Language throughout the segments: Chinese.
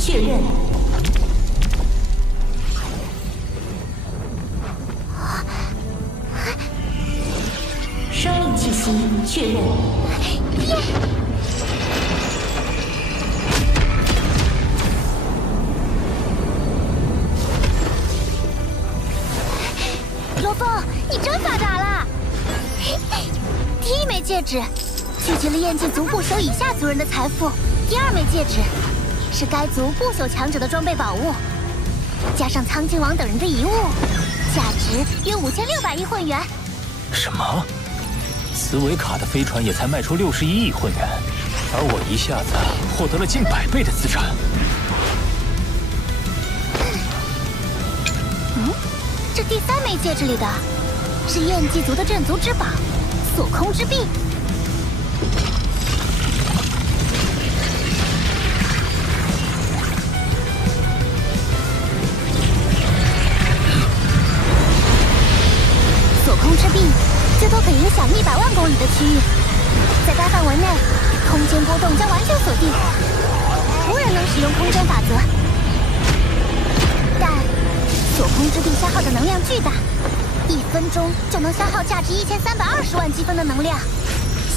确认。生命气息确认。罗峰，你真发达了！第一枚戒指聚集了燕境族不朽以下族人的财富，第二枚戒指是该族不朽强者的装备宝物，加上苍金王等人的遗物，价值约5600亿混元。什么？茨维卡的飞船也才卖出61亿混元，而我一下子获得了近100倍的资产。这第3枚戒指里的是燕姬族的镇族之宝——锁空之臂。锁空之臂最多可影响100万公里的区域，在该范围内，空间波动将完全锁定，无人能使用空间法则。但锁空之臂消耗的能量巨大，1分钟就能消耗价值1320万积分的能量，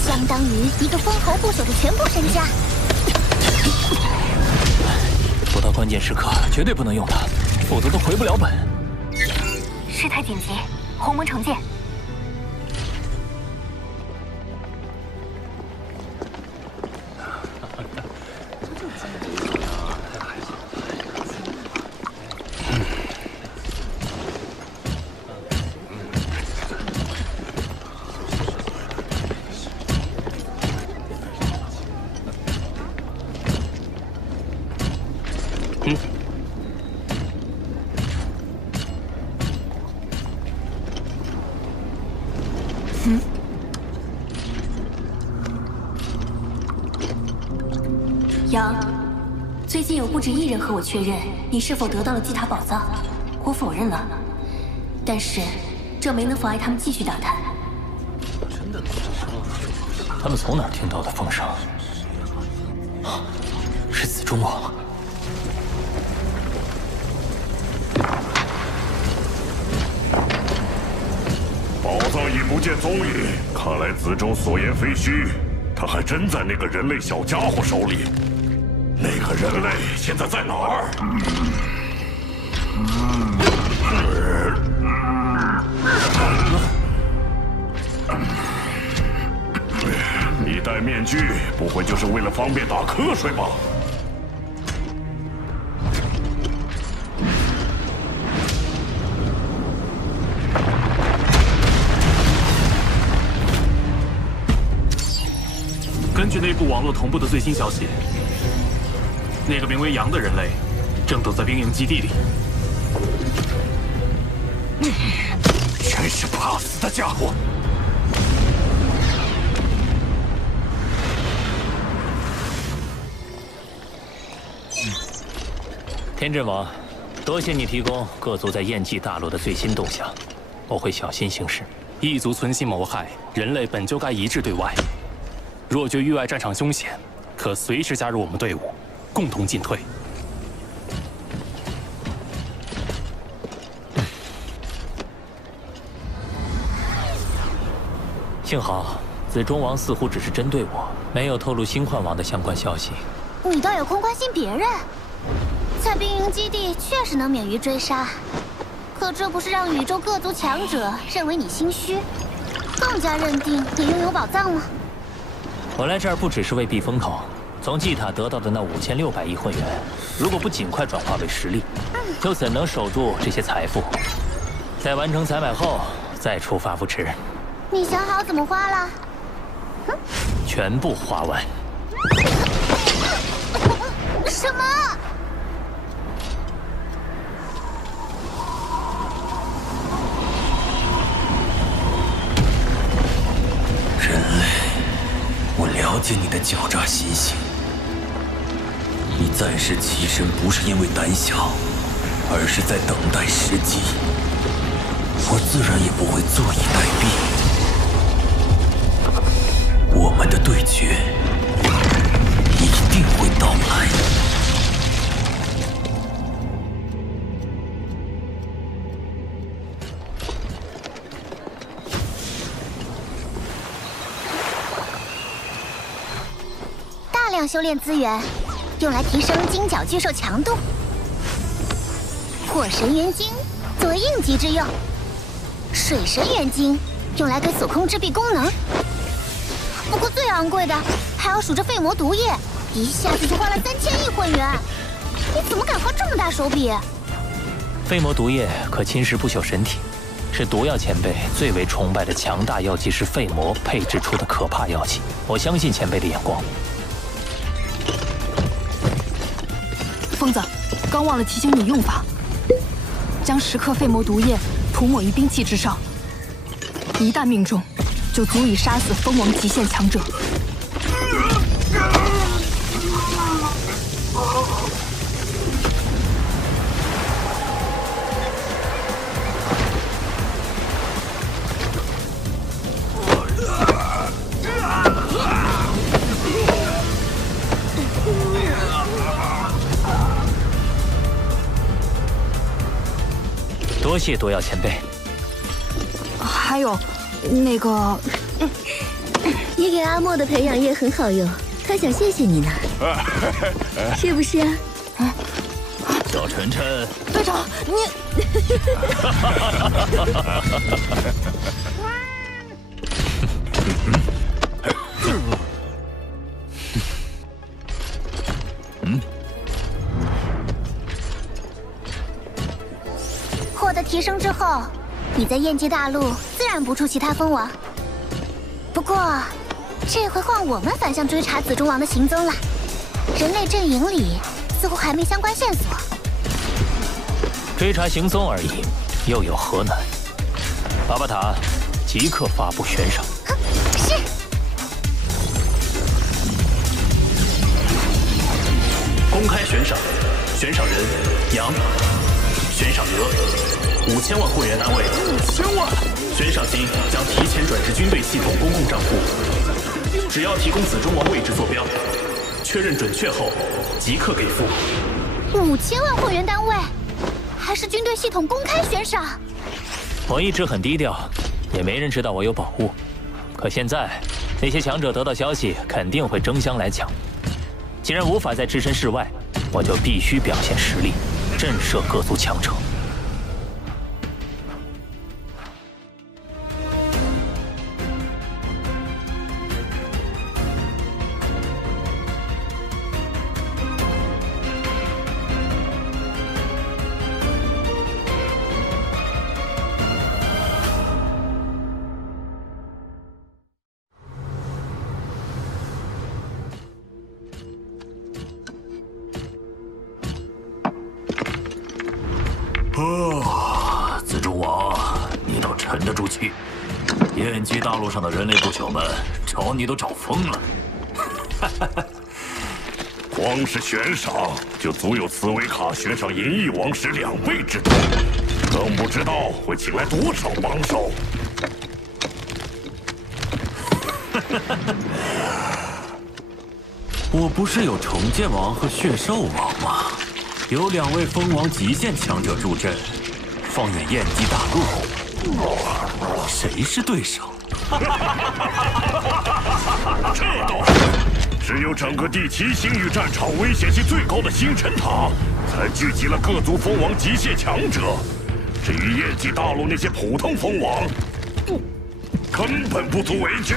相当于一个封侯不朽的全部身家。不到关键时刻绝对不能用它，否则都回不了本。事态紧急，鸿蒙城见。杨，最近有不止一人和我确认你是否得到了祭塔宝藏，我否认了，但是这没能妨碍他们继续打探。他们从哪儿听到的风声？是紫中王。宝藏已不见踪影，看来子中所言非虚，他还真在那个人类小家伙手里。那个人类现在在哪儿？你戴面具，不会就是为了方便打瞌睡吧？根据内部网络同步的最新消息，那个名为杨的人类正躲在兵营基地里。真是怕死的家伙！天阵王，多谢你提供各族在燕蓟大陆的最新动向，我会小心行事。异族存心谋害人类，本就该一致对外。若觉域外战场凶险，可随时加入我们队伍，共同进退。幸好紫中王似乎只是针对我，没有透露星幻王的相关消息。你倒有空关心别人，在兵营基地确实能免于追杀，可这不是让宇宙各族强者认为你心虚，更加认定你拥有宝藏吗？我来这儿不只是为避风头，从祭塔得到的那5600亿混元，如果不尽快转化为实力，又怎能守住这些财富？在完成采买后再出发不迟。你想好怎么花了？全部花完。什么？人类，我了解你的狡诈心性。你暂时起身不是因为胆小，而是在等待时机。我自然也不会坐以待毙。我们的对决一定会到来。项修炼资源，用来提升金角巨兽强度。火神元晶作为应急之用，水神元晶用来给锁空之臂功能。不过最昂贵的还要数这废魔毒液，一下子就花了3000亿混元。你怎么敢花这么大手笔？废魔毒液可侵蚀不朽神体，是毒药前辈最为崇拜的强大药剂师废魔配制出的可怕药剂。我相信前辈的眼光。疯子，刚忘了提醒你用法，将10克废魔毒液涂抹于兵器之上，一旦命中，就足以杀死蜂王极限强者。多谢毒药前辈。还有，那个，你给阿莫的培养液很好用，他想谢谢你呢，是不是啊？小晨晨，队长，你。获得提升之后，你在燕姬大陆自然不出其他蜂王。不过，这回换我们反向追查紫中王的行踪了。人类阵营里似乎还没相关线索。追查行踪而已，又有何难？巴巴塔，即刻发布悬赏。是。公开悬赏，悬赏人杨，悬赏额5000万会员单位，5000万，悬赏金将提前转至军队系统公共账户。只要提供紫中王位置坐标，确认准确后即刻给付。5000万会员单位，还是军队系统公开悬赏？我一直很低调，也没人知道我有宝物。可现在，那些强者得到消息，肯定会争相来抢。既然无法再置身事外，我就必须表现实力，震慑各族强者。紫中王，你倒沉得住气。燕姬大陆上的人类不朽们找你都找疯了。光是悬赏就足有茨维卡悬赏银翼王石2倍之多，更不知道会请来多少帮手。我不是有重剑王和血兽王吗？有2位蜂王极限强者助阵，放眼燕姬大陆，谁是对手？这倒是，只有整个第7星域战场危险性最高的星辰塔，才聚集了各族蜂王极限强者。至于燕姬大陆那些普通蜂王，根本不足为惧。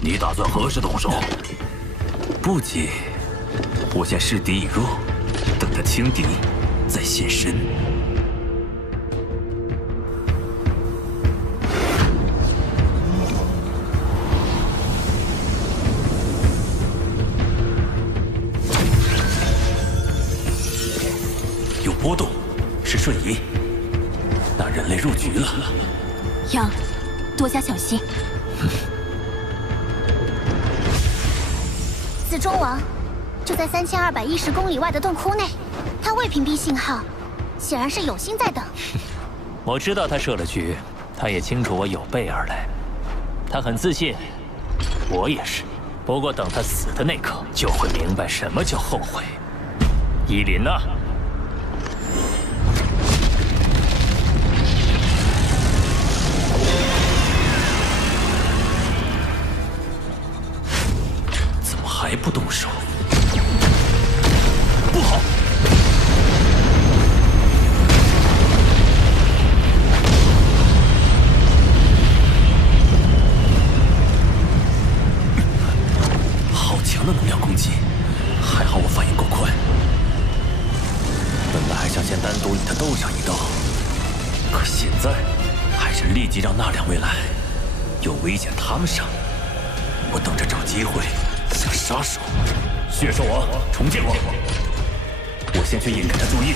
你打算何时动手？不急，我先示敌以弱，等他轻敌，再现身。有波动，是瞬移。那人类入局了。杨，多加小心。紫中王就在3210公里外的洞窟内，他未屏蔽信号，显然是有心在等。我知道他设了局，他也清楚我有备而来。他很自信，我也是。不过等他死的那刻，就会明白什么叫后悔。依林啊！还不动手？不好！好强的能量攻击，还好我反应够快。本来还想先单独与他斗上一斗，可现在还是立即让那两位来，有危险他们上。我等着找机会下杀手。血兽王、重剑王，我先去引开他注意，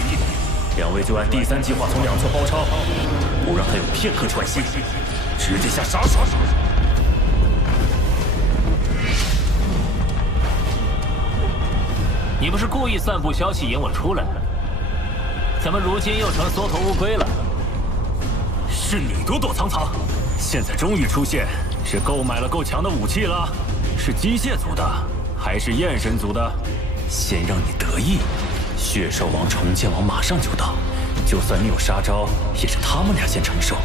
两位就按第3计划从两侧包抄，不让他有片刻喘息，直接下杀手。你不是故意散布消息引我出来的？怎么如今又成缩头乌龟了？是你躲躲藏藏，现在终于出现，是购买了够强的武器了？是机械族的，还是焰神族的？先让你得意，血兽王、重剑王马上就到，就算你有杀招，也是他们俩先承受。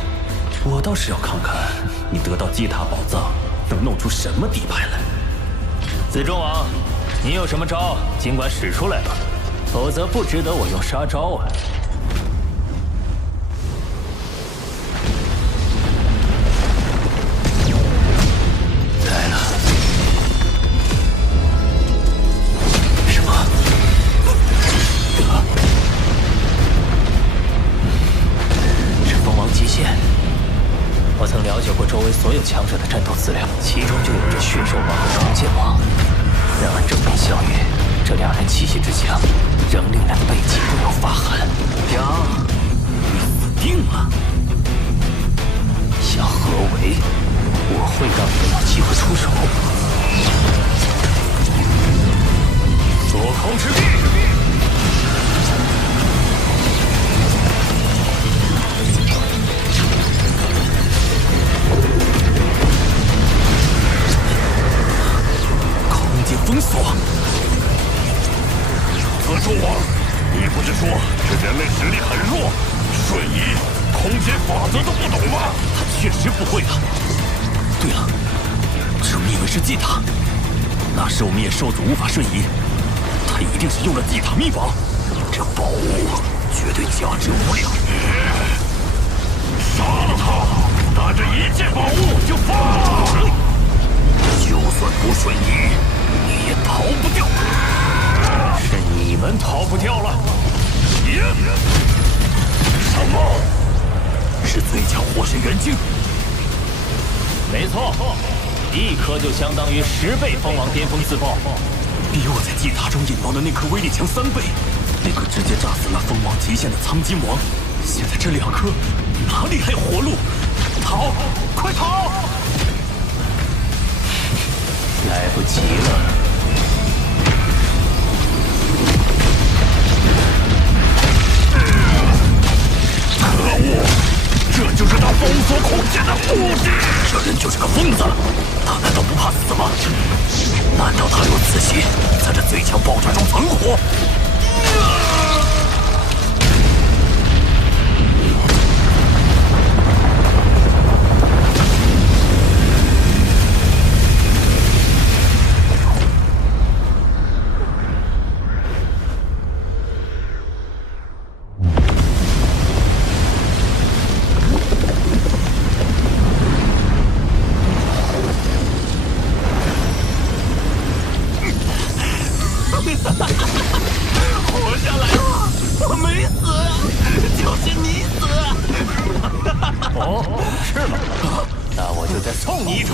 我倒是要看看你得到祭塔宝藏能弄出什么底牌来。子仲王，你有什么招，尽管使出来吧，否则不值得我用杀招啊。来了。什么？是蜂王极限。我曾了解过周围所有强者的战斗资料，其中就有着血兽王和重剑王。然而正面相遇，这两人气息之强，仍令人背脊不由发寒。杨，你死定了！想合围，我会让你们有机会出手。捉空之臂！空间封锁！子仲王，你不是说这人类实力很弱，瞬移、空间法则都不懂吗？他确实不会啊。对了，这密文是祭塔，那时我们野兽族无法瞬移，他一定是用了祭塔秘宝。这宝物绝对价值无量。杀了他，带着一切宝物就放！就算不瞬移，你也逃不掉。是你们逃不掉了。什么？是最强火神元晶？没错，一颗就相当于10倍蜂王巅峰自爆，比我在祭塔中引爆的那颗威力强3倍。那个直接炸死了蜂王极限的苍金王，现在这2颗哪里还有活路？逃！快逃！来不及了。可恶！这就是他封锁空间的目的。这人就是个疯子，他难道不怕死吗？难道他有此心，在这最强爆炸中存活？活下来了，我没死，就是你死。哦，是吗？那我就再送你一程。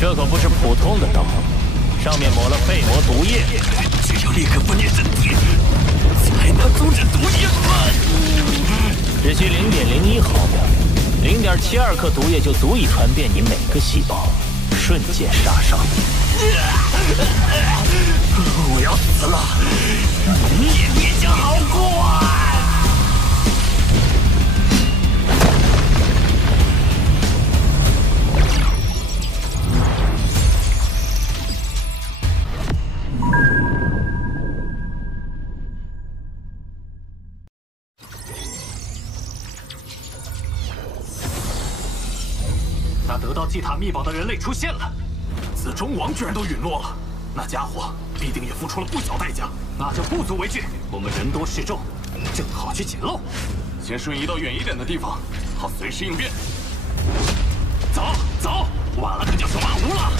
这可不是普通的刀，上面抹了废魔毒液，只有立刻分裂身体，才能阻止毒液蔓延。只需0.01毫秒，0.72克毒液就足以传遍你每个细胞，瞬间杀伤。我要死了，你也别想好过啊！得到祭塔秘宝的人类出现了，紫中王居然都陨落了，那家伙必定也付出了不小代价，那就不足为惧。我们人多势众，正好去捡漏。先瞬移到远一点的地方，好随时应变。走走，晚了可就是晚无了。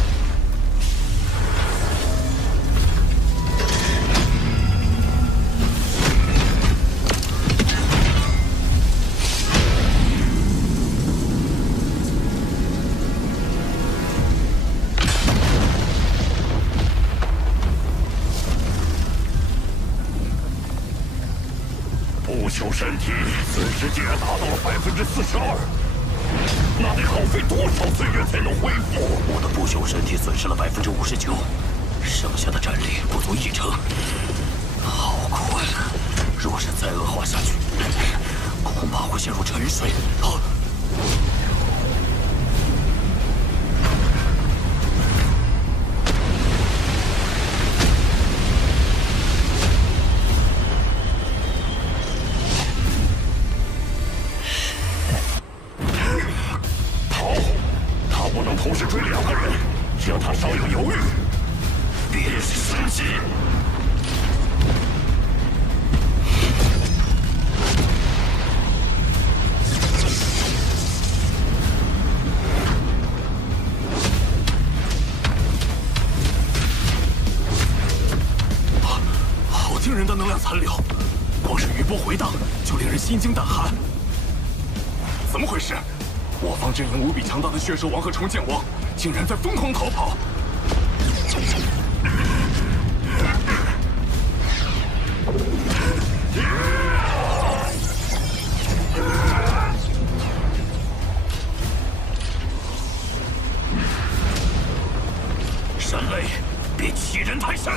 不朽身体损失竟然达到了42%，那得耗费多少岁月才能恢复？我的不朽身体损失了59%，剩下的战力不足1成，好困。若是再恶化下去，恐怕会陷入沉睡。同时追2个人，只要他稍有犹豫，便是时机。好惊人的能量残留，光是余波回荡就令人心惊胆寒。怎么回事？ 我方阵营无比强大的血兽王和重剑王，竟然在疯狂逃跑！山雷，别欺人太甚！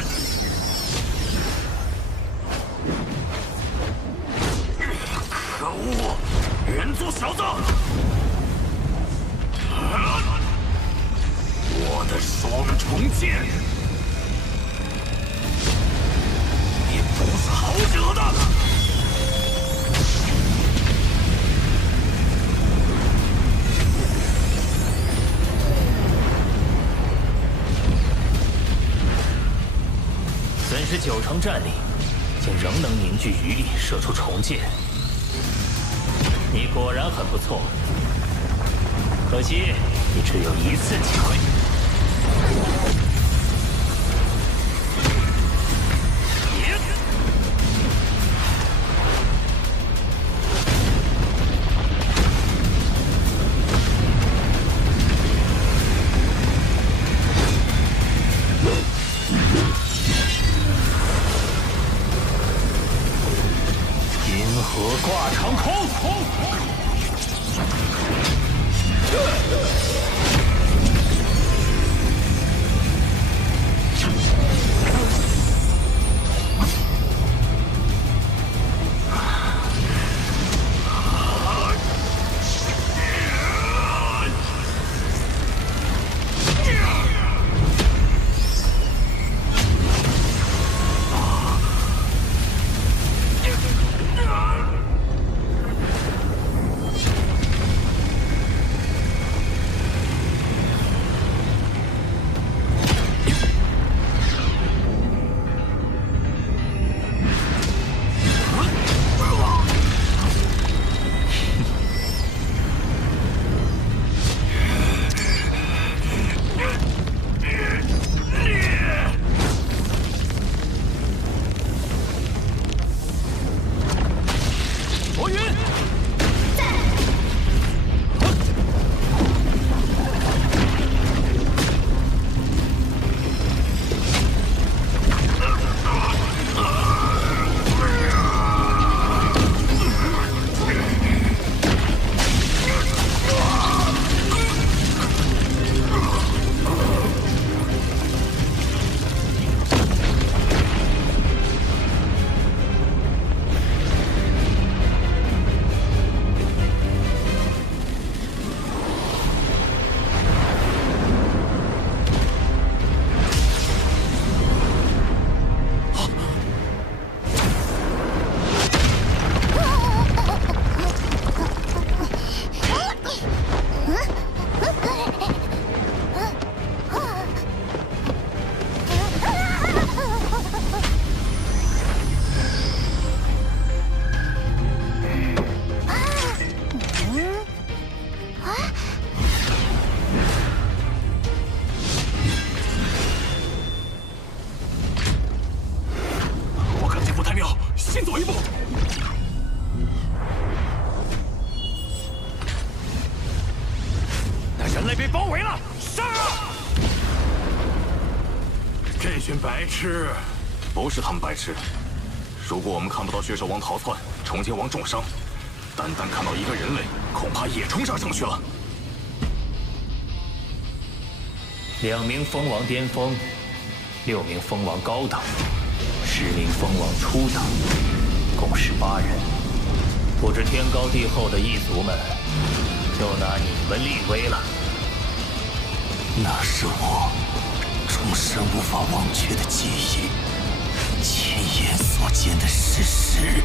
可恶，人族小子！ 我的双重剑，你不是好惹的。损失9成战力，竟仍能凝聚余力射出重剑，你果然很不错。可惜。 你只有1次机会。银河挂长空。外被包围了，上啊！这群白痴，不是他们白痴。如果我们看不到血兽王逃窜，重剑王重伤，单看到一个人类，恐怕也冲上去了。2名封王巅峰，6名封王高等，10名封王初等，共18人。不知天高地厚的异族们，就拿你们立威了。那是我终身无法忘却的记忆，亲眼所见的事实。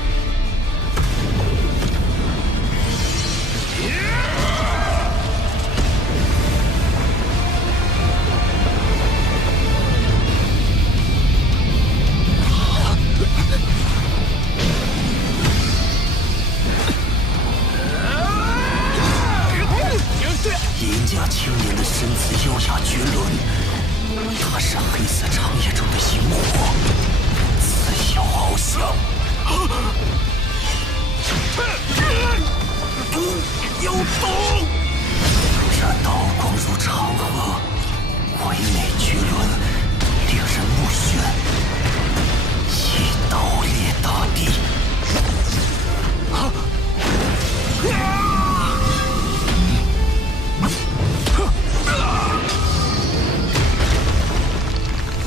银甲青年的身姿优雅绝伦，他是黑色长夜中的萤火，自由翱翔。有毒！这刀光如长河，唯美绝伦，令人目眩。一刀裂大地。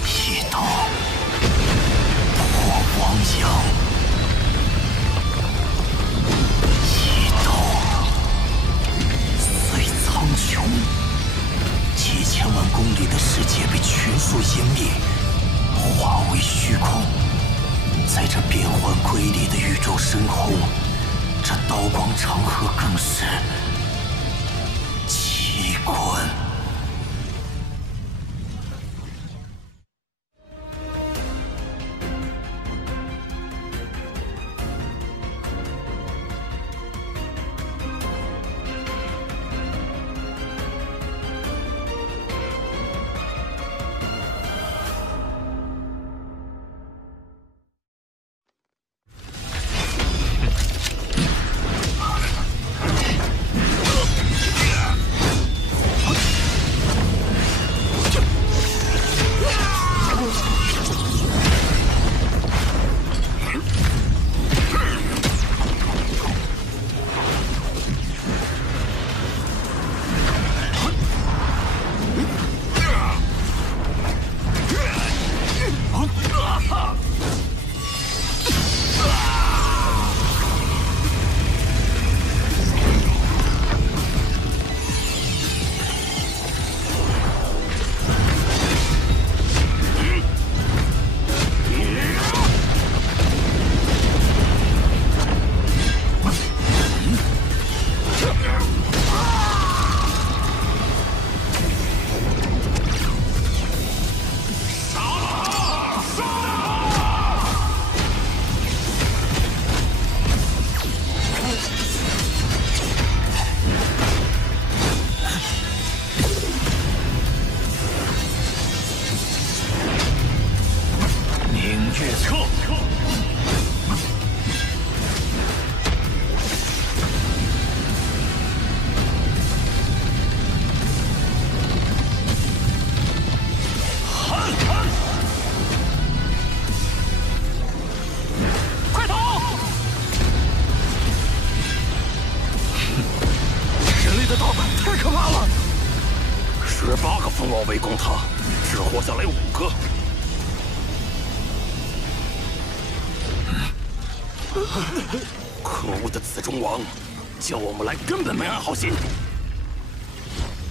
一刀破汪洋，一刀碎苍穹。几千万公里的世界被全数湮灭，化为虚空。在这变幻瑰丽的宇宙深空，这刀光长河更是奇观。围攻他，只活下来5个。可恶的紫中王，叫我们来根本没安好心。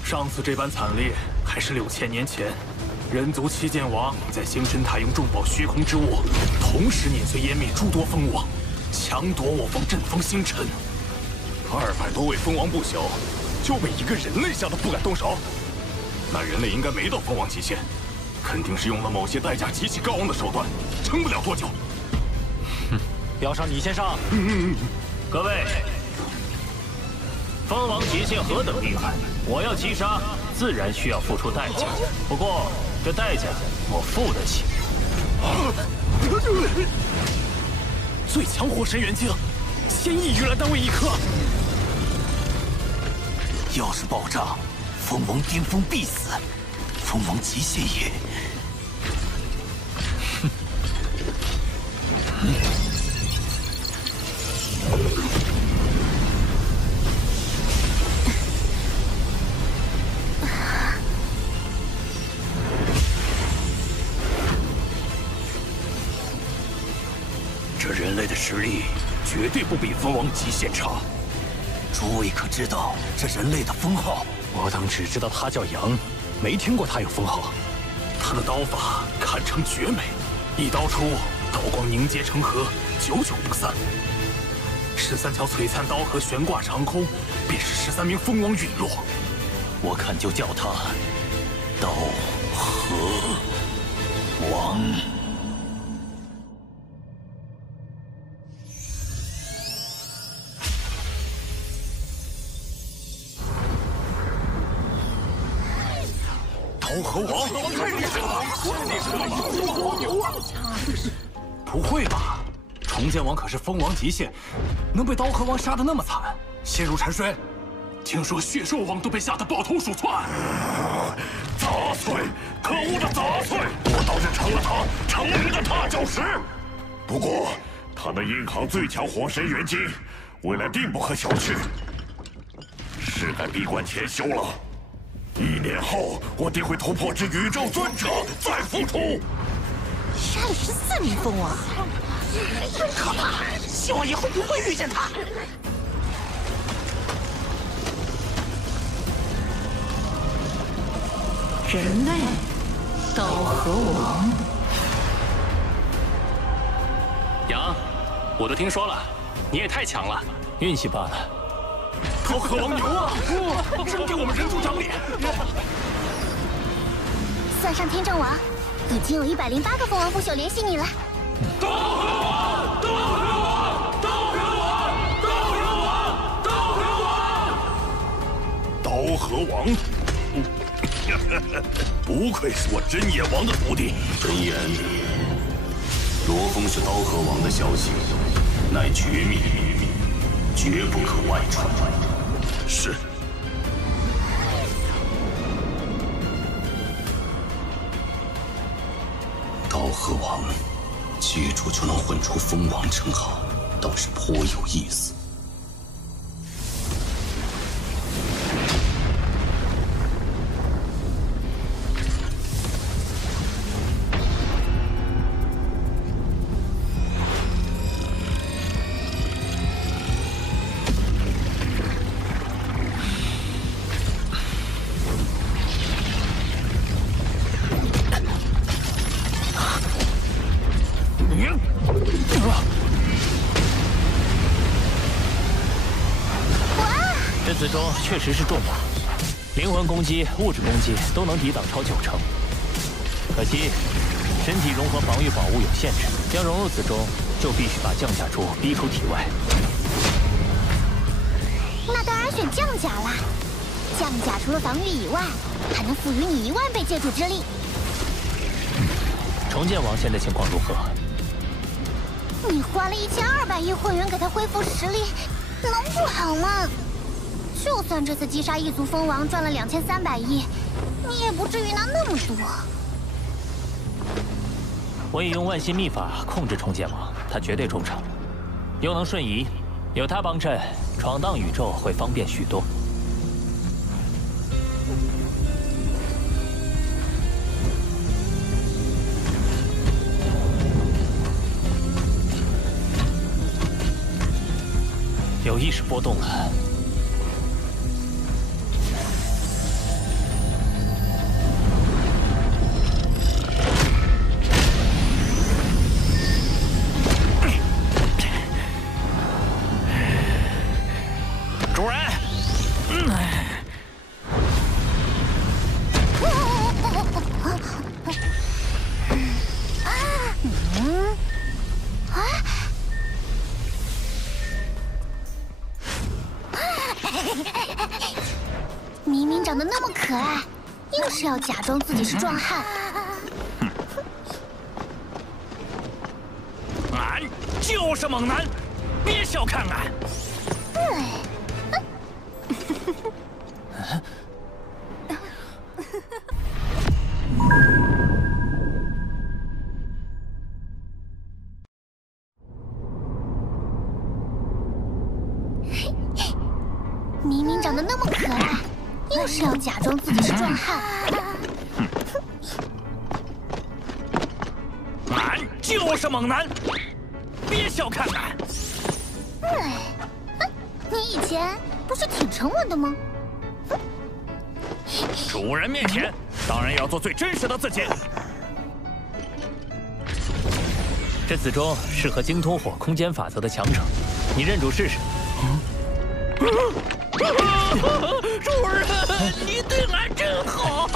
上次这般惨烈，还是6000年前，人族七剑王在星辰塔用重宝虚空之物，同时碾碎湮灭诸多封王，强夺我方阵风星辰。200多位封王不朽，就被一个人类吓得不敢动手。那人类应该没到封王极限，肯定是用了某些代价极其高昂的手段，撑不了多久。哼，要上你先上。各位，封王极限何等厉害，我要击杀，自然需要付出代价。不过这代价我付得起。最强火神元晶，1000亿玉兰单位1颗。要是爆炸，蜂王巅峰必死，蜂王极限也。这人类的实力绝对不比蜂王极限差。诸位可知道这人类的封号？我等只知道他叫杨，没听过他有封号。他的刀法堪称绝美，一刀出，刀光凝结成河，久久不散。13条璀璨刀河悬挂长空，便是13名蜂王陨落。我看就叫他刀河王。刀河王太厉害了！好牛啊！不会吧？重剑王可是蜂王极限，能被刀河王杀得那么惨，陷入沉睡？听说血兽王都被吓得抱头鼠窜。杂碎，可恶的杂碎！我倒是成了他成名的踏脚石。不过，他能硬扛最强火神元晶，未来定不可小觑。是该闭关潜修了。1年后，我定会突破至宇宙尊者，再复出。杀了14名蜂王，真可怕！希望以后不会遇见他。人类，刀河王。杨，我都听说了，你也太强了，运气罢了。刀河王牛啊！真给我们人族长脸。算上天正王，已经有108个蜂王不朽联系你了。刀河王，刀河王，刀河王，刀河王，刀河王，刀河王。不愧是我真野王的徒弟。真言，罗峰是刀河王的消息，乃绝密，绝不可外传。是。刀河王，记住就能混出蜂王称号，倒是颇有意思。这子中确实是重打，灵魂攻击、物质攻击都能抵挡超90%。可惜，身体融合防御宝物有限制，要融入子中，就必须把降甲珠逼出体外。那当然选降甲啦！降甲除了防御以外，还能赋予你10000倍借助之力。重剑王现在情况如何？你花了1200亿会员给他恢复实力，能不好吗？就算这次击杀异族蜂王赚了2300亿，你也不至于拿那么多。我已用万心秘法控制重剑王，他绝对忠诚，又能瞬移，有他帮衬，闯荡宇宙会方便许多。有意识波动了。主人，明明长得那么可爱，硬是要假装自己是壮汉。俺就是猛男，别小看俺。明明长得那么可爱，又是要假装自己是壮汉。男就是猛男，别小看男。你以前不是挺沉稳的吗？主人面前，当然要做最真实的自己。这子中适合精通火空间法则的强者，你认主试试。主人，你对俺真好。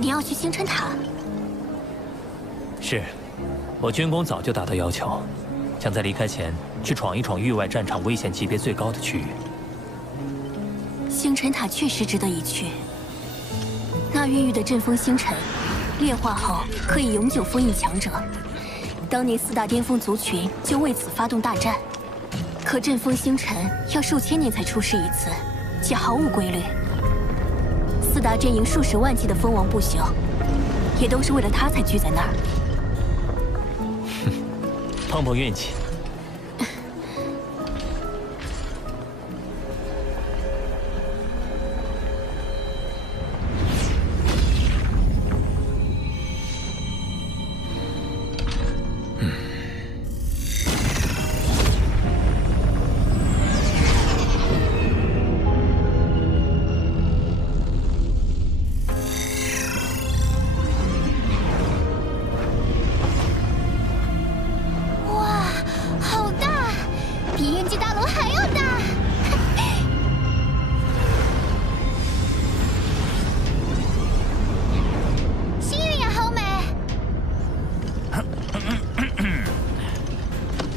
你要去星辰塔？是，我军功早就达到要求，想在离开前去闯一闯域外战场危险级别最高的区域。星辰塔确实值得一去。那孕育的阵风星辰，炼化后可以永久封印强者。当年4大巅峰族群就为此发动大战，可阵风星辰要数千年才出世一次，且毫无规律。4大阵营数十万计的蜂王不朽，也都是为了他才聚在那儿。碰碰运气。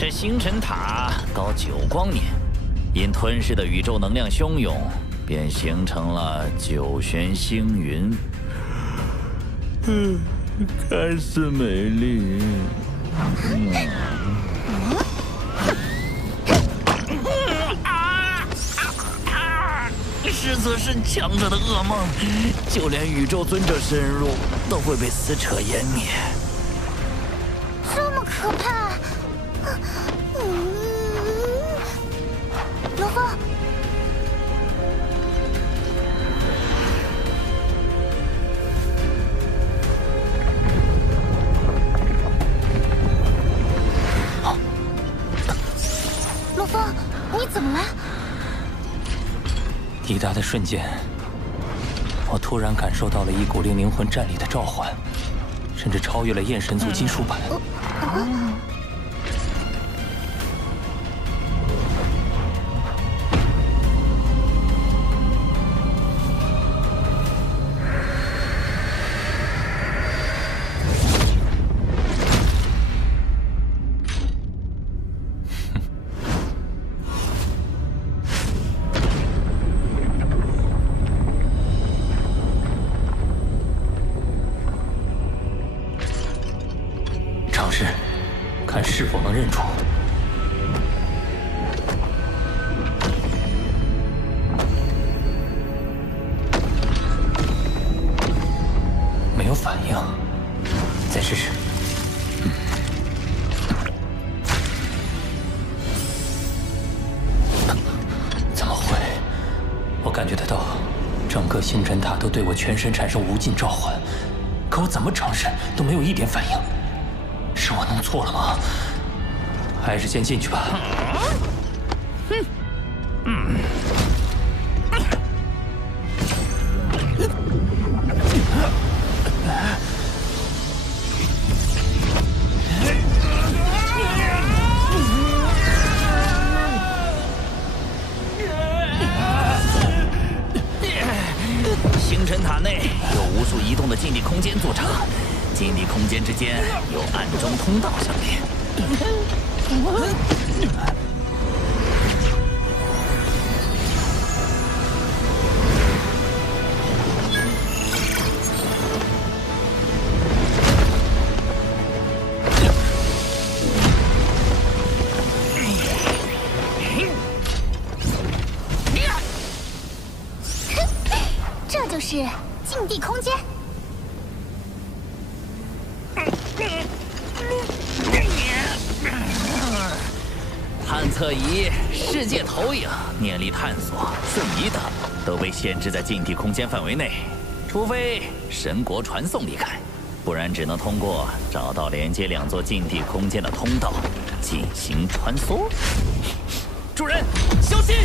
星辰塔高9光年，因吞噬的宇宙能量汹涌，便形成了9玄星云。看似美丽。实则是强者的噩梦，就连宇宙尊者深入都会被撕扯湮灭。这么可怕！罗峰，罗峰，你怎么了？抵达的瞬间，我突然感受到了一股令灵魂战栗的召唤，甚至超越了焰神族金属版。看是否能认出。没有反应，再试试。怎么会？我感觉得到，整个星辰塔都对我全身产生无尽召唤，可我怎么尝试都没有一点反应。是我弄错了吗？还是先进去吧。禁地空间筑成，禁地空间之间有暗中通道相连。这就是禁地空间。探测仪、世界投影、念力探索、瞬移等都被限制在禁地空间范围内，除非神国传送离开，不然只能通过找到连接两座禁地空间的通道进行穿梭。主人，小心！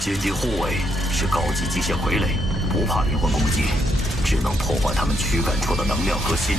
坚定护卫是高级机械傀儡，不怕灵魂攻击，只能破坏他们驱赶出的能量核心。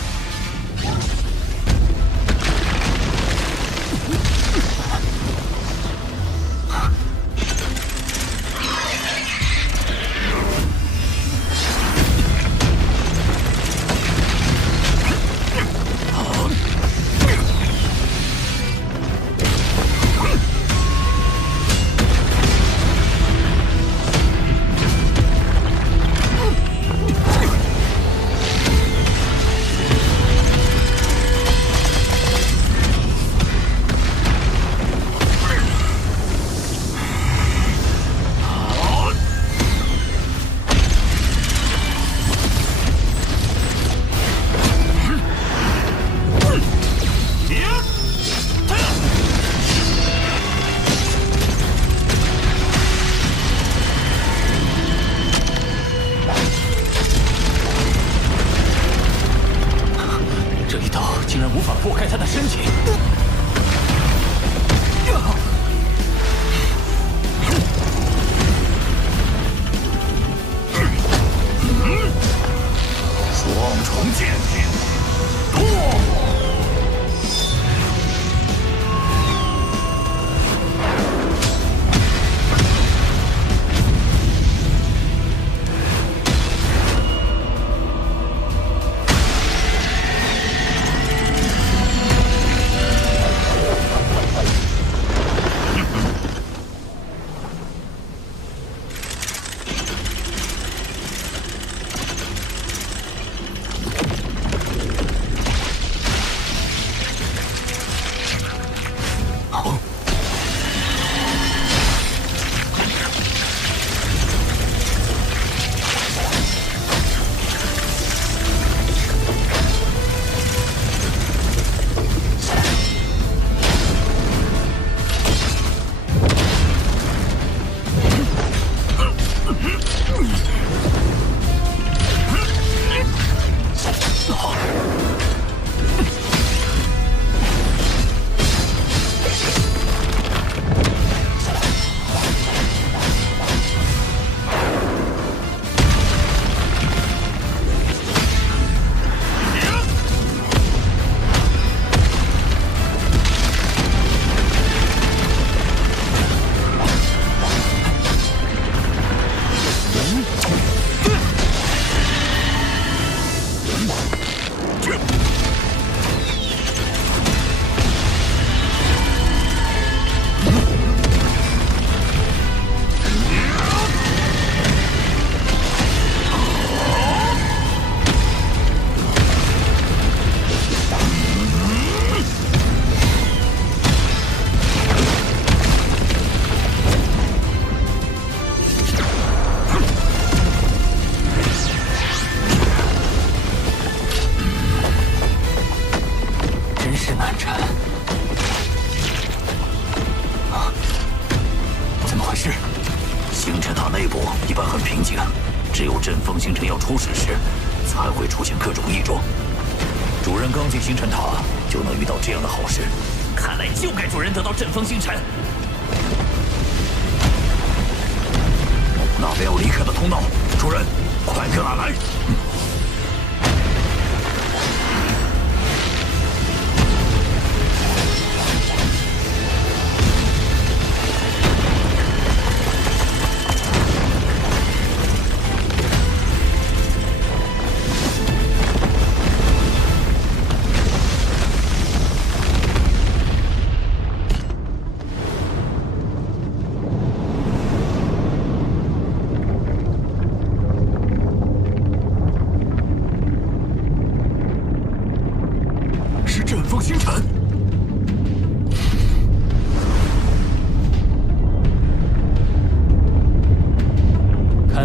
真是难缠。啊，怎么回事？星辰塔内部一般很平静，只有阵风星辰要出事时，才会出现各种异状。主人刚进星辰塔就能遇到这样的好事，看来就该主人得到阵风星辰。那边有离开的通道，主人，快跟俺来！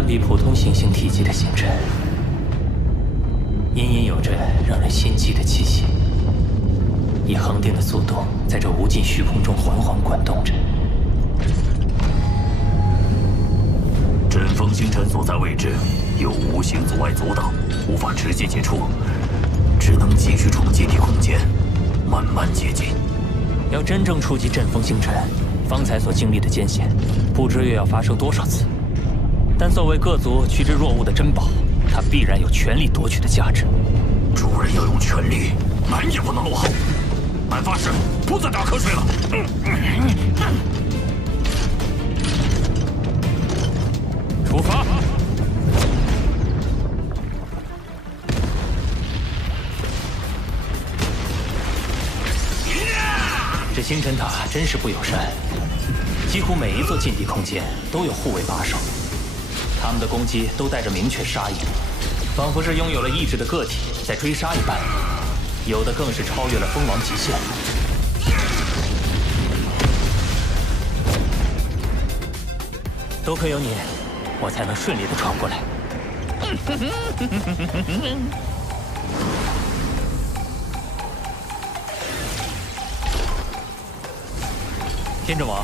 比普通行星体积的星辰，隐隐有着让人心悸的气息，以恒定的速度在这无尽虚空中缓缓滚动着。阵风星辰所在位置有无形阻碍阻挡，无法直接接触，只能继续从阶梯空间慢慢接近。要真正触及阵风星辰，方才所经历的艰险，不知又要发生多少次。但作为各族趋之若鹜的珍宝，它必然有全力夺取的价值。主人要用全力，门也不能落后。俺发誓，不再打瞌睡了。出发！这星辰塔真是不友善，几乎每一座禁地空间都有护卫把守。他们的攻击都带着明确杀意，仿佛是拥有了意志的个体在追杀一般，有的更是超越了蜂王极限。多亏有你，我才能顺利的闯过来。天阵王，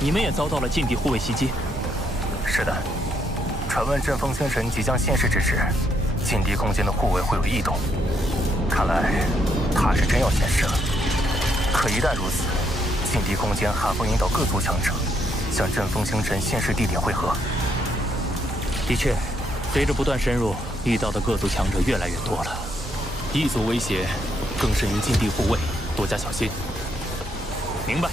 你们也遭到了禁地护卫袭击？是的。传闻阵风星辰即将现世之时，禁地空间的护卫会有异动。看来他是真要现世了。可一旦如此，禁地空间还会引导各族强者向阵风星辰现世地点汇合。的确，随着不断深入，遇到的各族强者越来越多了。异族威胁更甚于禁地护卫，多加小心。明白。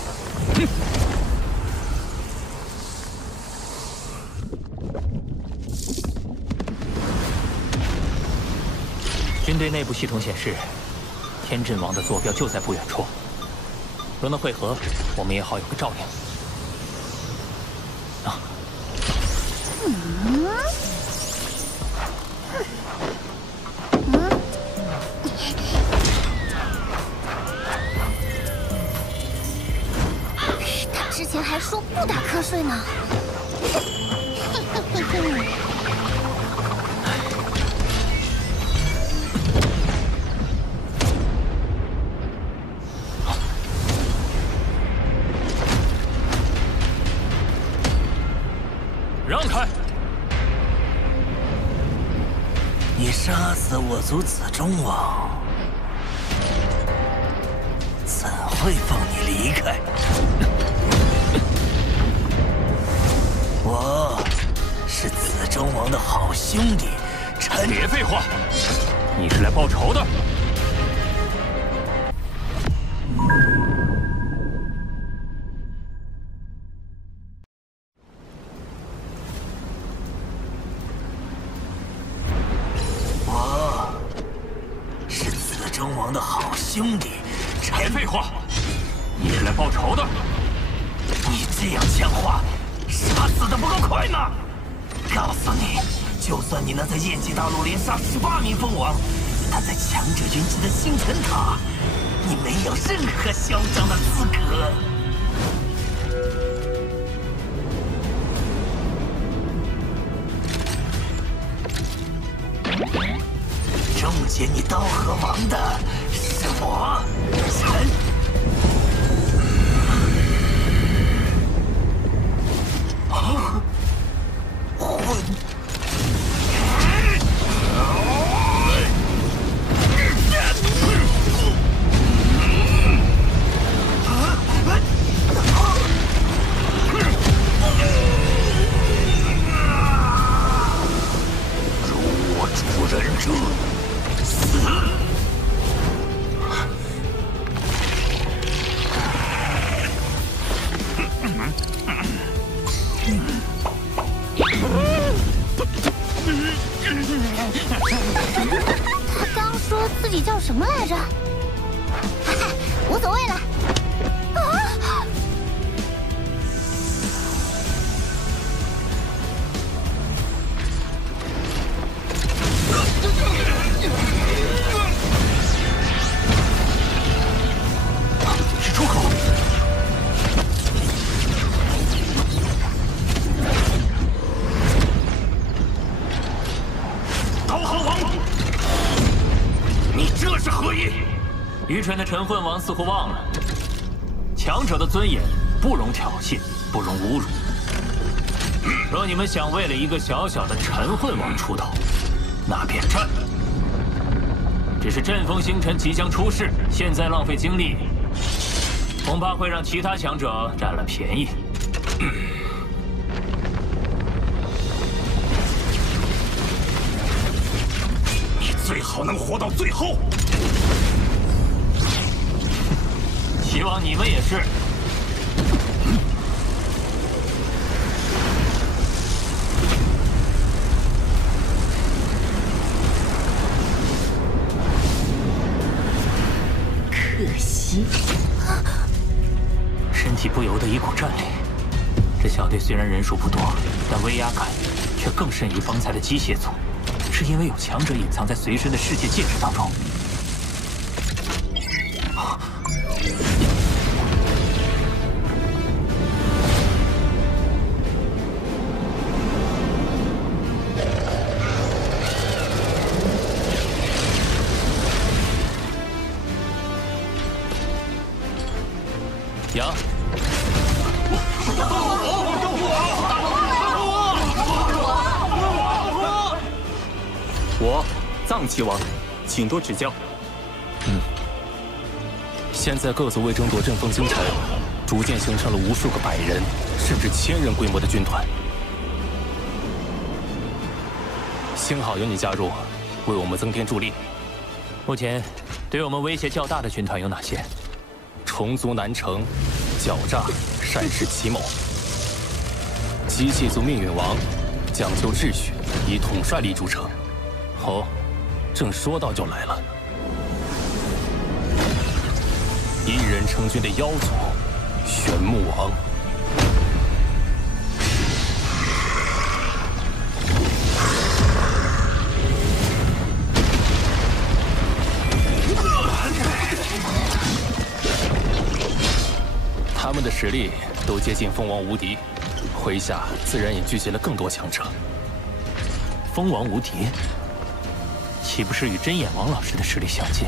军队内部系统显示，天阵王的坐标就在不远处。若能会合，我们也好有个照应。啊！他之前还说不打瞌睡呢。让开！你杀死我族子中王，怎会放你离开？我是子中王的好兄弟陈。别废话，你是来报仇的。兄弟，别废话，你是来报仇的。你这样讲话，杀死的不够快呢。告诉你，就算你能在燕极大陆连杀18名蜂王，但在强者云集的星辰塔，你没有任何嚣张的资格。终结你刀河王的是我。愚蠢的陈混王似乎忘了，强者的尊严不容挑衅，不容侮辱。若你们想为了一个小小的陈混王出头，那便战。只是阵风星辰即将出世，现在浪费精力，恐怕会让其他强者占了便宜。你最好能活到最后。希望你们也是。可惜，身体不由得一股战栗。这小队虽然人数不多，但威压感却更甚于方才的机械族，是因为有强者隐藏在随身的世界戒指当中。杨，我藏岐王，请多指教。现在各族为争夺阵风星辰，逐渐形成了无数个100人甚至1000人规模的军团。幸好有你加入，为我们增添助力。目前对我们威胁较大的军团有哪些？虫族南城、狡诈、善事奇谋；机器族命运王，讲究秩序，以统帅力著称。哦，正说到就来了。1人成军的妖族，玄木王。他们的实力都接近蜂王无敌，麾下自然也聚集了更多强者。蜂王无敌，岂不是与真眼王老师的实力相近？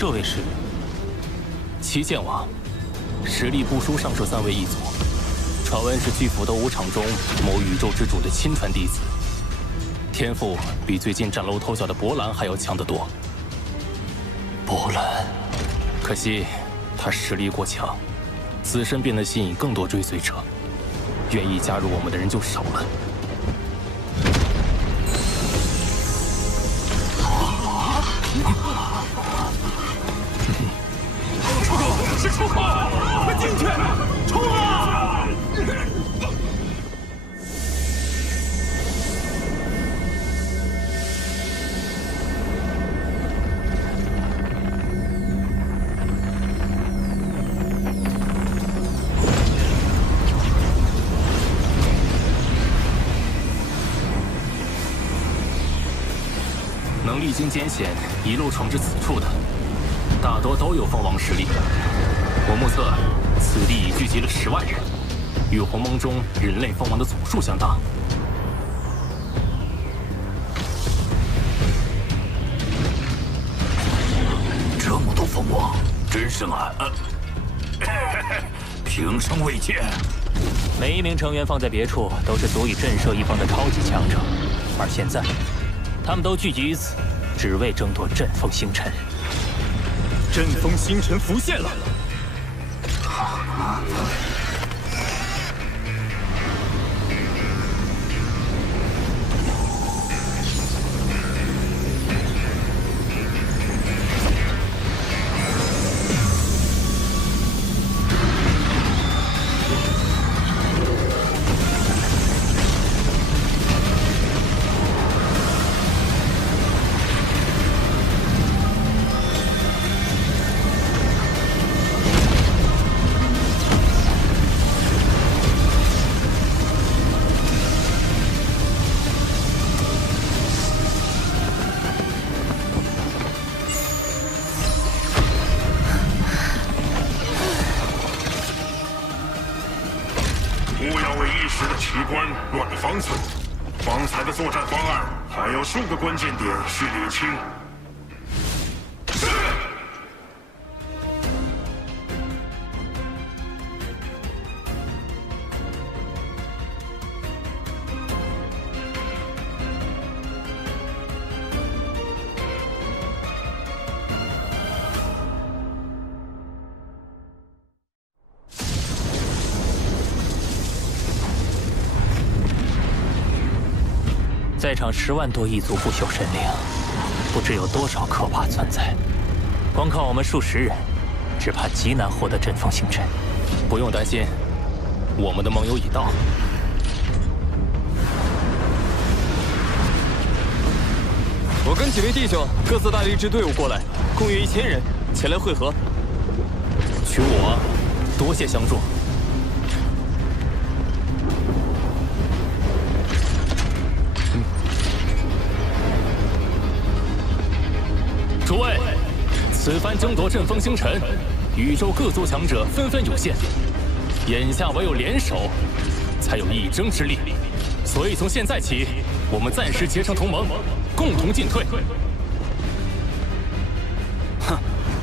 这位是齐剑王，实力不输上述3位异族，传闻是巨斧斗武场中某宇宙之主的亲传弟子，天赋比最近崭露头角的博兰还要强得多。博兰，可惜他实力过强，自身便能吸引更多追随者，愿意加入我们的人就少了。是出口，快进去，冲啊！能历经艰险一路闯至此处的，大多都有蜂王实力。我目测，此地已聚集了10万人，与鸿蒙中人类蜂王的总数相当。这么多蜂王，真是平生未见。每一名成员放在别处，都是足以震慑一方的超级强者，而现在，他们都聚集于此，只为争夺阵风星辰。阵风星辰浮现了。乱了方寸。方才的作战方案还有数个关键点需理清。是。在场10万多异族不朽神灵，不知有多少可怕存在。光靠我们数十人，只怕极难获得阵风星辰。不用担心，我们的盟友已到。我跟几位弟兄各自带了一支队伍过来，共约1000人前来会合。取我多谢相助。 诸位，此番争夺阵风星辰，宇宙各族强者纷纷涌现，眼下唯有联手，才有一争之力。所以从现在起，我们暂时结成同盟，共同进退。哼，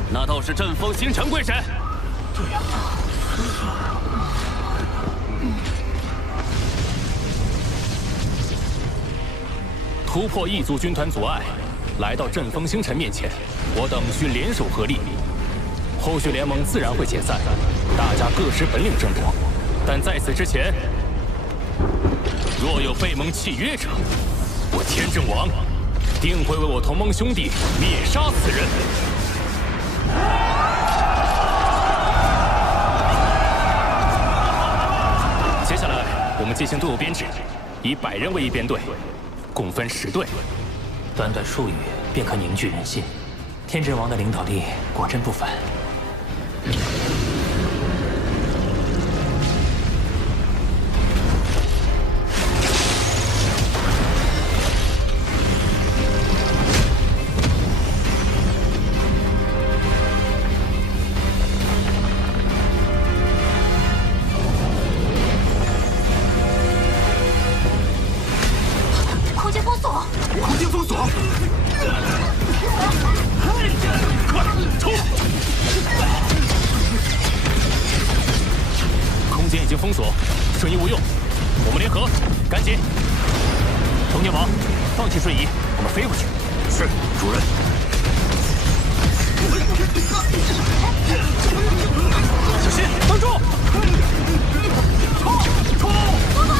那倒是阵风星辰归谁？对呀。突破异族军团阻碍。 来到阵风星辰面前，我等需联手合力。后续联盟自然会解散，大家各施本领争夺。但在此之前，若有背盟契约者，我天正王定会为我同盟兄弟灭杀此人。接下来，我们进行队伍编制，以100人为一编队，共分10队。 短短数语便可凝聚人心，天真王的领导力果真不凡。空间封锁！空间封锁！ 空间已经封锁，瞬移无用，我们联合，赶紧！通天王，放弃瞬移，我们飞过去。是，主任。小心，挡住！冲！帮忙！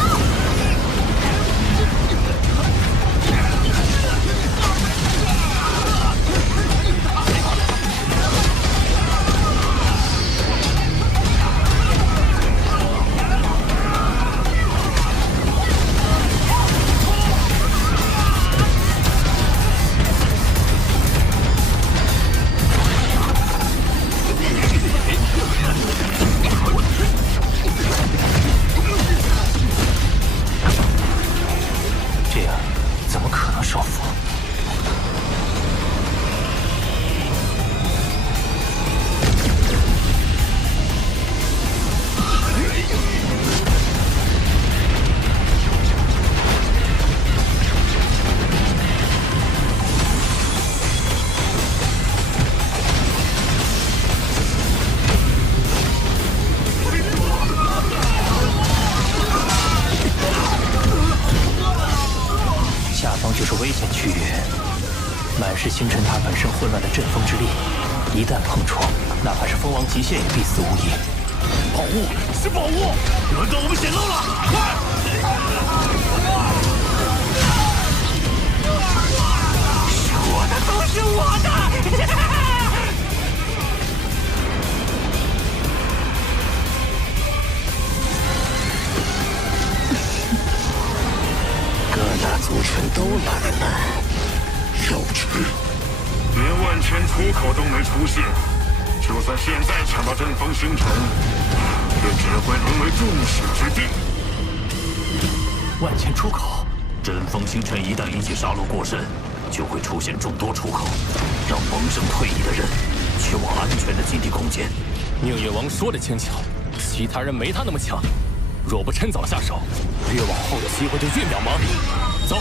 星辰塔本身混乱的阵风之力，一旦碰触，哪怕是蜂王极限也必死无疑。宝物是宝物，轮到我们显露了！快！是我的，都是我的！各大族群都来了。 幼稚，连万全出口都没出现，就算现在抢到阵风星辰，也只会沦为众矢之的。万全出口，阵风星辰一旦引起杀戮过甚，就会出现众多出口，让萌生退役的人去往安全的禁地空间。宁月王说的轻巧，其他人没他那么强。若不趁早下手，越往后的机会就越渺茫。走。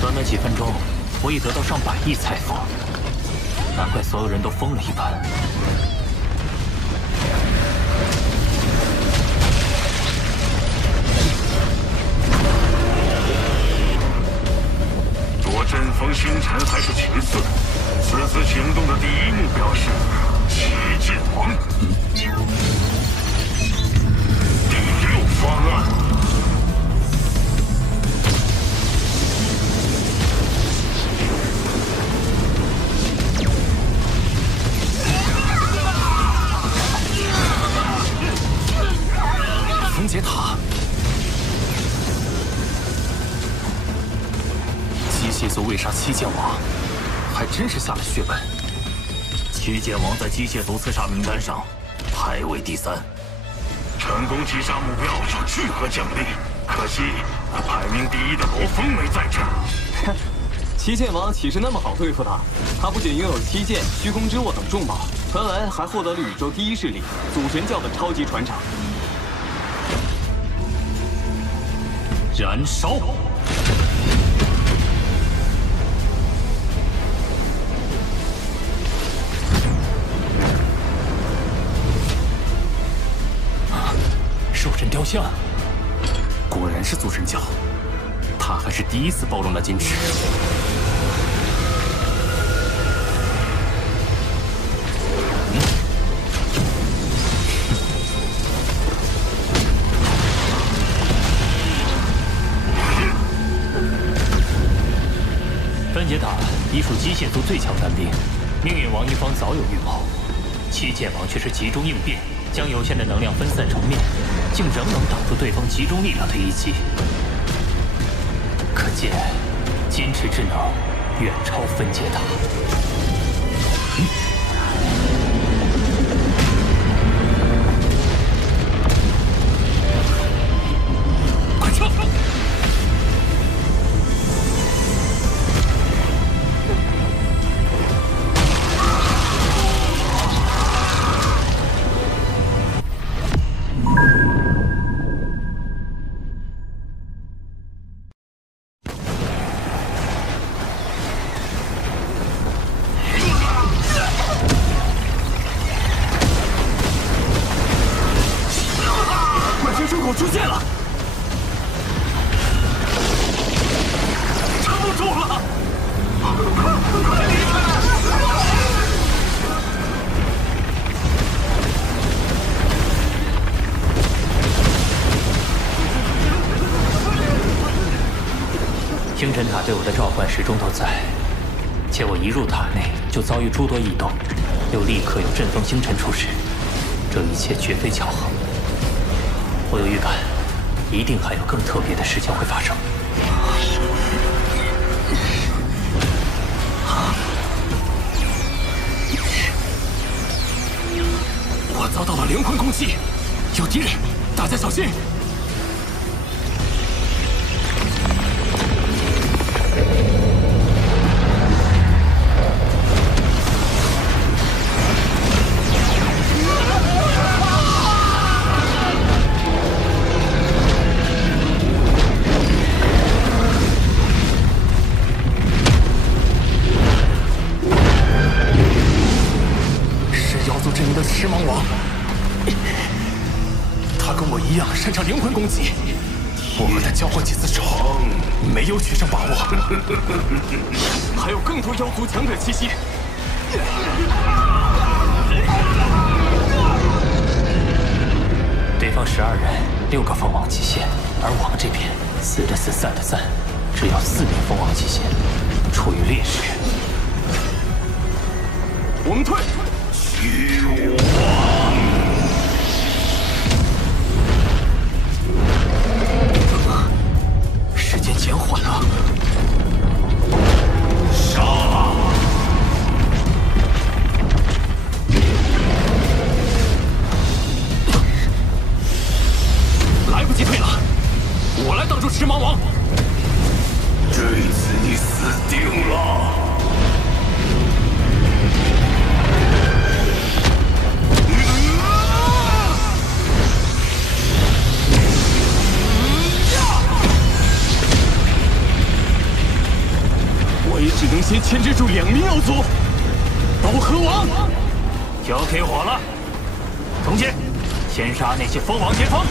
短短几分钟，我已得到上百亿财富，难怪所有人都疯了一般。夺阵风星辰还是其次，此次行动的第一目标是七剑王。第6方案。分解塔。机械族为杀七剑王，还真是下了血本。七剑王在机械族刺杀名单上排位第3，成功击杀目标就巨额奖励。可惜排名第1的罗峰没在这儿。七剑王岂是那么好对付的？他不仅拥有七剑、虚空之握等重宝，传闻还获得了宇宙第1势力祖神教的超级船长。燃烧！兽神雕像，果然是祖神教，他还是第一次暴露那矜持。分解塔已属机械族最强单兵，命运王一方早有预谋，七剑王却是集中应变，将有限的能量分散成面，竟仍能挡住对方集中力量的一击。可见，矜持之能远超分解塔。快撤！出现了，撑不住了！快离开！星辰塔对我的召唤始终都在，且我一入塔内就遭遇诸多异动，又立刻有阵风星辰出世，这一切绝非巧合。我有预感，一定还有更特别的事情会发生。我遭到了灵魂攻击，有敌人，大家小心！狮芒王，他跟我一样擅长灵魂攻击，我和他交过几次手，没有取胜把握。还有更多妖族强者气息。对方12人，6个凤凰极限，而我们这边4的4，3的3，只有4名凤凰极限，处于劣势。我们退。时间减缓了，杀！来不及退了，我来挡住狮芒王。这次你死定了！也只能先牵制住2名妖族。斗河王，交给我了。从前，先杀那些蜂王前锋。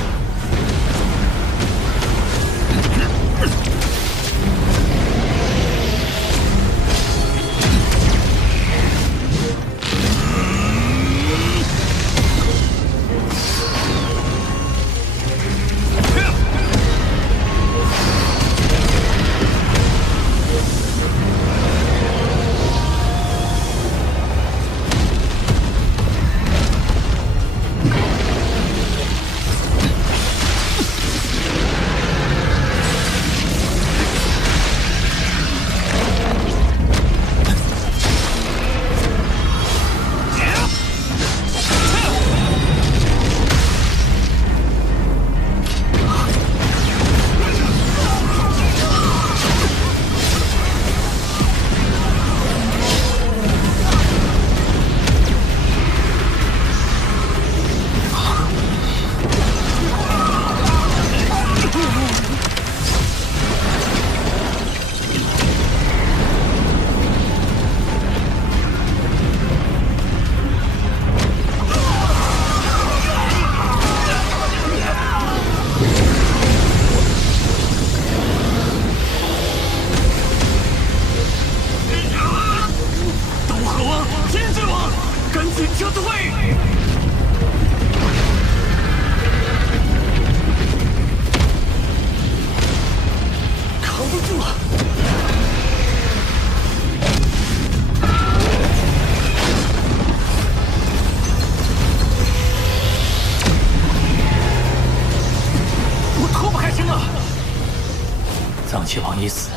藏气王已死，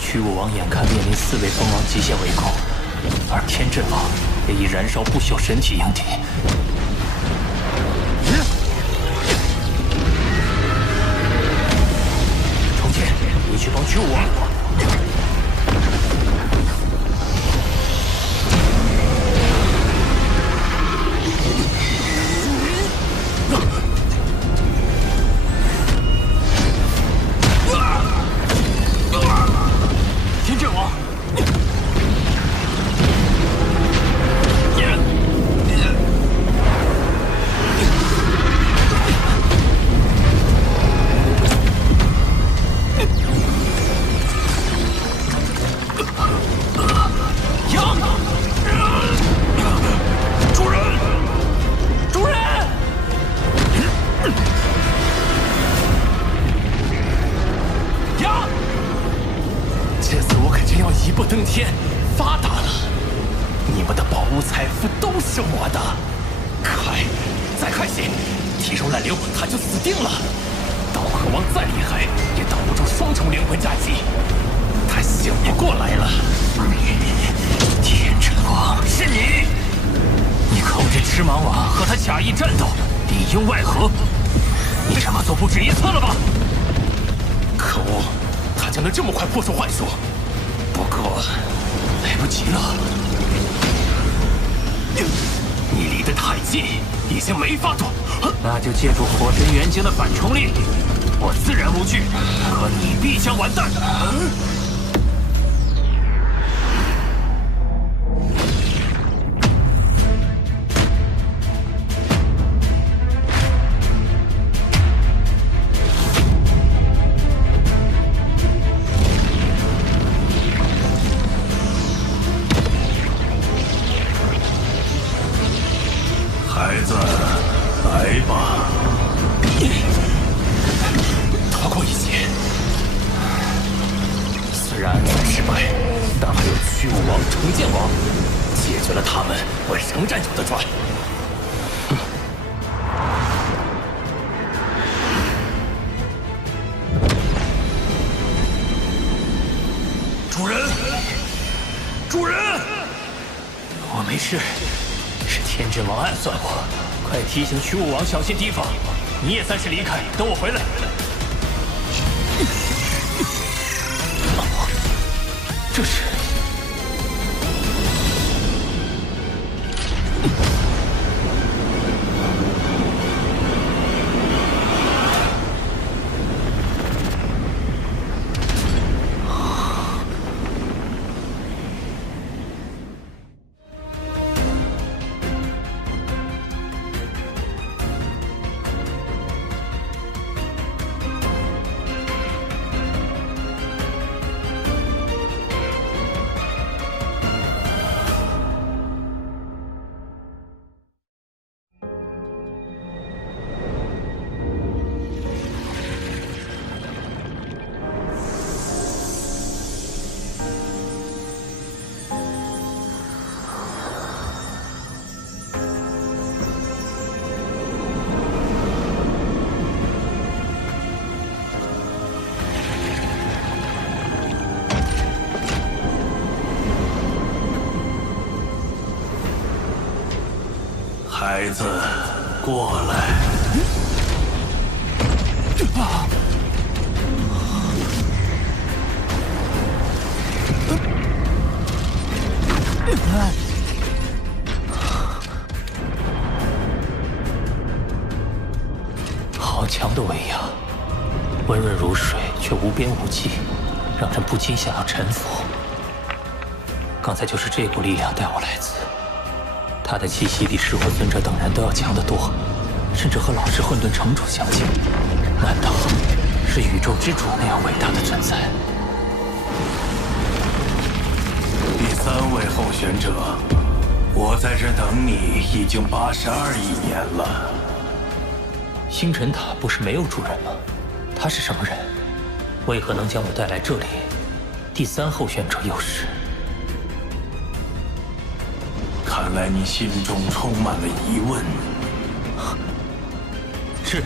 驱雾王眼看面临4位蜂王极限围攻，而天震王也以燃烧不朽神体迎敌。重剑，你去帮驱雾王。 登天，发达了！你们的宝物财富都是我的。开，再开些！体肉烂流，他就死定了。刀客王再厉害，也挡不住双重灵魂夹击。他醒不过来了。天真王，是你！你控制赤芒王和他假意战斗，里应外合。你这么做不止1次了吧？可恶，他竟能这么快破除幻术！ 不过，来不及了。你离得太近，已经没法躲。那就借助火神元晶的反冲力，我自然无惧，可你必将完蛋。孩子，来吧！逃过一劫。虽然暗算失败，但还有驱雾王、重剑王，解决了他们，我仍然有得赚。主人，主人，我没事。 是天真王暗算我，快提醒驱雾王小心提防。你也暂时离开，等我回来。这是。孩子，过来。好强的威压，温润如水，却无边无际，让人不禁想要臣服。刚才就是这股力量带我来此。他的气息比赤火尊者等人都要强得多，甚至和老师混沌城主相近。难道是宇宙之主那样伟大的存在？第3位候选者，我在这等你已经82亿年了。星辰塔不是没有主人吗？他是什么人？为何能将我带来这里？第3候选者又是？看来你心中充满了疑问。是，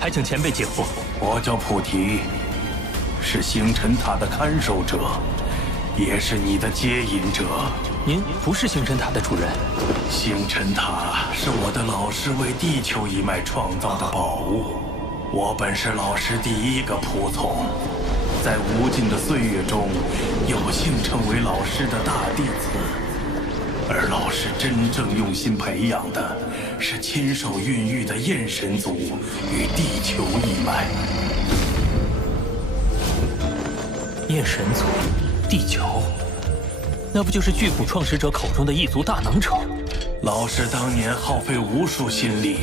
还请前辈解惑。我叫菩提，是星辰塔的看守者，也是你的接引者。您不是星辰塔的主人？星辰塔是我的老师为地球一脉创造的宝物，我本是老师第1个仆从，在无尽的岁月中，有幸成为老师的大弟子。而老师真正用心培养的，是亲手孕育的焰神族与地球一脉。焰神族，地球，那不就是巨斧创始者口中的异族大能者？老师当年耗费无数心力，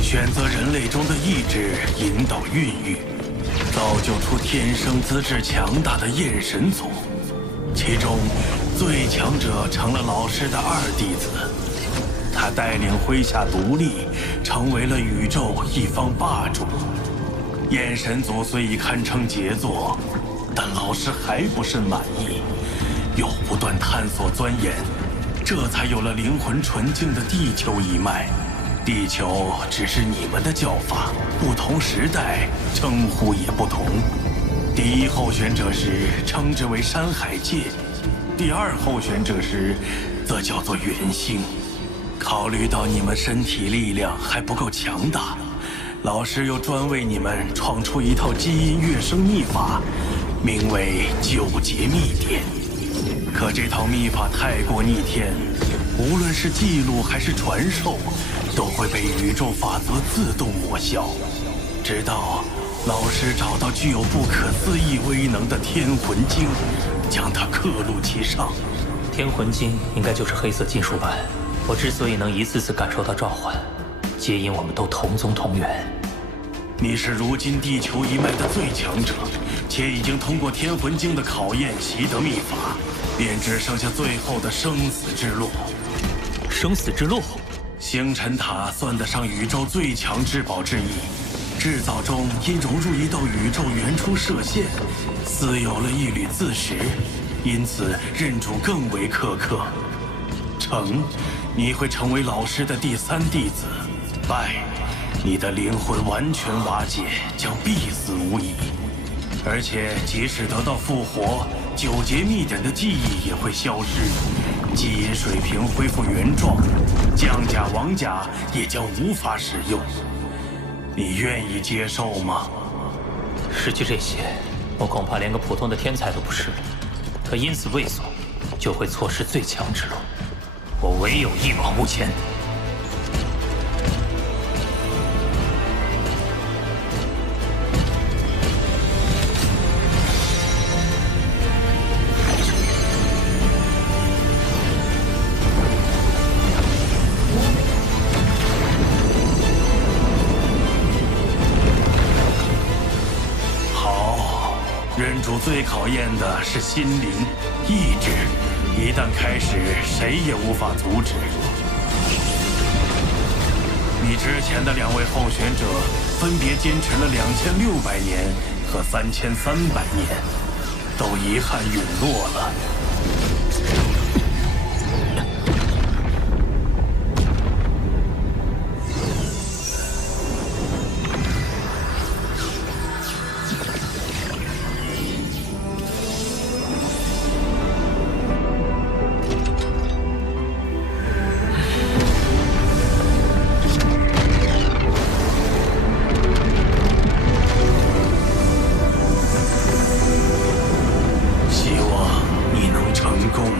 选择人类中的意志引导孕育，造就出天生资质强大的焰神族。其中最强者成了老师的2弟子，他带领麾下独立，成为了宇宙一方霸主。焰神族虽已堪称杰作，但老师还不甚满意，又不断探索钻研，这才有了灵魂纯净的地球一脉。地球只是你们的叫法，不同时代称呼也不同。第1候选者时称之为山海界，第2候选者时则叫做元星。考虑到你们身体力量还不够强大，老师又专为你们创出一套基因跃升秘法，名为9节秘典。可这套秘法太过逆天，无论是记录还是传授，都会被宇宙法则自动抹消。直到老师找到具有不可思议威能的天魂晶，将它刻录其上。天魂晶应该就是黑色金属板。我之所以能一次次感受到召唤，皆因我们都同宗同源。你是如今地球一脉的最强者，且已经通过天魂晶的考验，习得秘法，便只剩下最后的生死之路。生死之路？星辰塔算得上宇宙最强至宝之一。制造中因融入一道宇宙原初射线，似有了一缕自识，因此认主更为苛刻。成，你会成为老师的第3弟子；败，你的灵魂完全瓦解，将必死无疑。而且即使得到复活，9节秘典的记忆也会消失，基因水平恢复原状，降甲王甲也将无法使用。你愿意接受吗？失去这些，我恐怕连个普通的天才都不是了。可因此畏缩，就会错失最强之路。我唯有一往无前。认主最考验的是心灵、意志，一旦开始，谁也无法阻止。你之前的2位候选者分别坚持了2600年和3300年，都遗憾陨落了。功。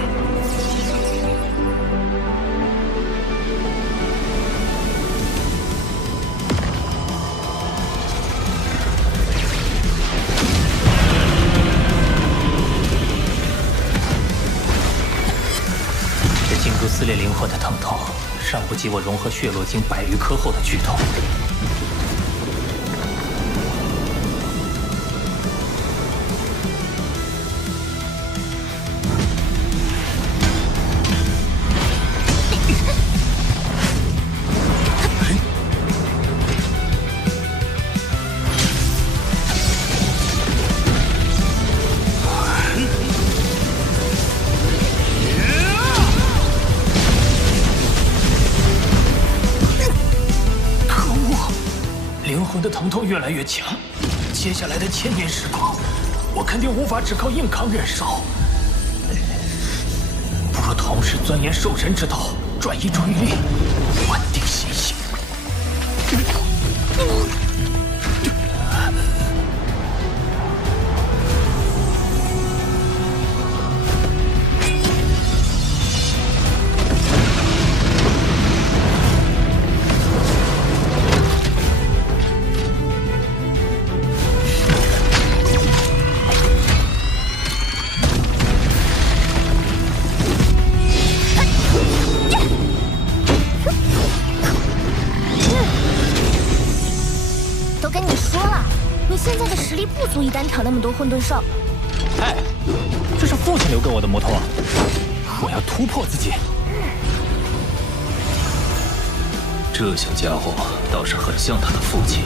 这金珠撕裂灵魂的疼痛，尚不及我融合血络晶100余颗后的剧痛。 灵魂的疼痛越来越强，接下来的1000年时光，我肯定无法只靠硬扛忍受。不如同时钻研兽神之道，转移注意力，稳定心性。不足以单挑那么多混沌兽。哎，这是父亲留给我的魔头啊！我要突破自己。这小家伙倒是很像他的父亲。